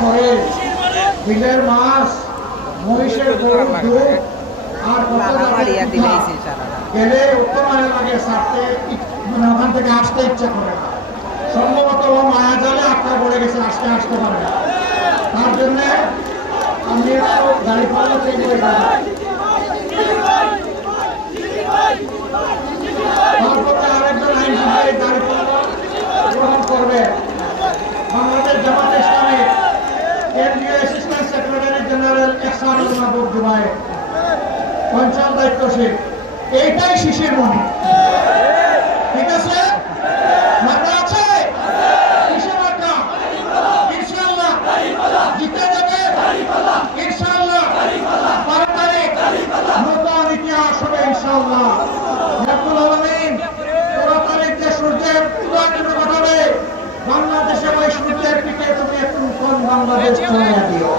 পরে বিলের মাছ, মহিষের গরুর দুধ আর গেলে উত্তরায়ণ আগে ছাড়তে মানে ওখান থেকে আসতে ইচ্ছা করে না। সম্ভবত ও মায়া জালে আটকা পড়ে গেছে, আসতে পারে না। তার জন্য আমি একটু গাড়ি পাল্লা চেক করে তারপরে আরেকজন আইনজীবী গাড়ি পাল্লা গ্রহণ করবে। বাংলাদেশ জামাত ইসলামী কেন্দ্রীয় অ্যাসিস্ট্যান্ট সেক্রেটারি জেনারেল এহসানুল মাহবুব দুবাই, পঞ্চায়েত দায়িত্বশীল। এইটাই শিশির মণি, ঠিক আছে? মাথা আছে? কিসের মাথা? ইনশাআল্লাহ জিতে যাবে, ইনশাআল্লাহ 12 তারিখ নতুন ইতিহাস হবে ইনশাআল্লাহ। রব্বুল আলামিন 13 তারিখ যে সূর্যের উদয় ঘটাবে, বাংলাদেশে ওই সূর্যের পিঠে তুমি একটু কোন বাংলাদেশ চলে দিও।